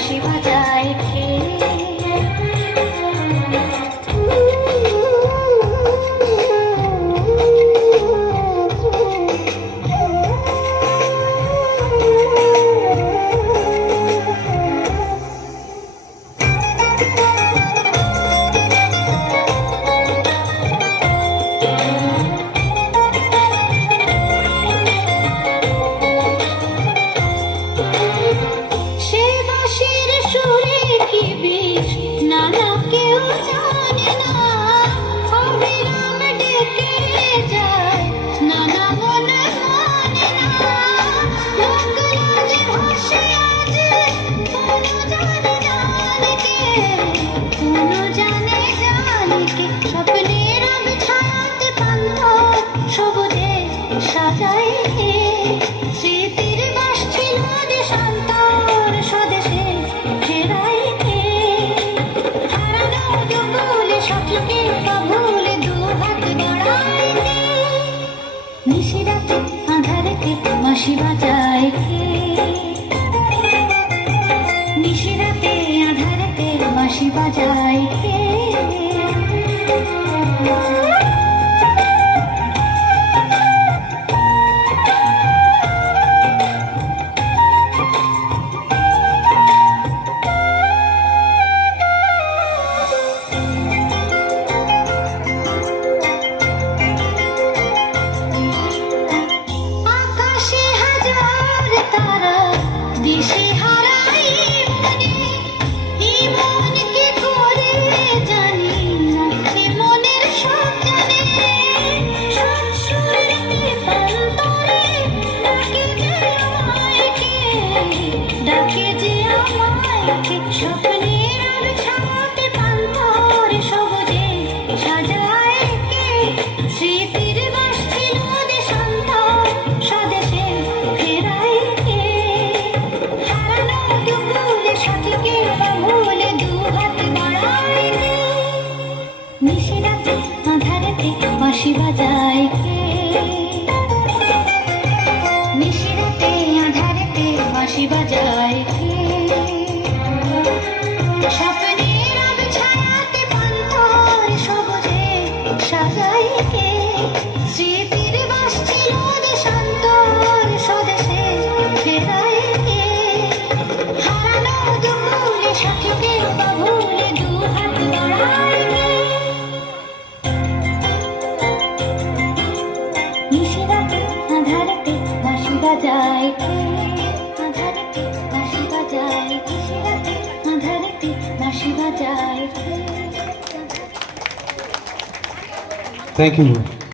বাঁশি বাজায় কে? স্মৃতির বাস ছিল দেশান্তর স্বদেশে ফেরাই কে? হারানো দুকুলে সখীকে ভুলে দু হাত বাড়াই কে? নিশিরাতে আঁধারেতে বাঁশি বাজায় কে? নিশিরাতে আঁধারেতে বাঁশি বাজায় কে? নিশিরাতে আঁধারেতে বাঁশি বাজায় কে? নিশিরাতে আঁধারেতে বাঁশি বাজায় কে? স্বপ্নের আলো ছায়াতে পান্থর সবুজে সাজায় কে? স্মৃতির বাস ছিল দেশান্তর স্বদেশে ফেরায় কে? হারানো দুকুলে সখীকে ভুলে দু হাত বাড়ায় কে? নিশিরাতে আঁধারেতে বাঁশি বাজায় কে? আঁধারেতে বাঁশি বাজায়, নিশিরাতে আঁধারেতে বাঁশি বাজায় কে? Thank you.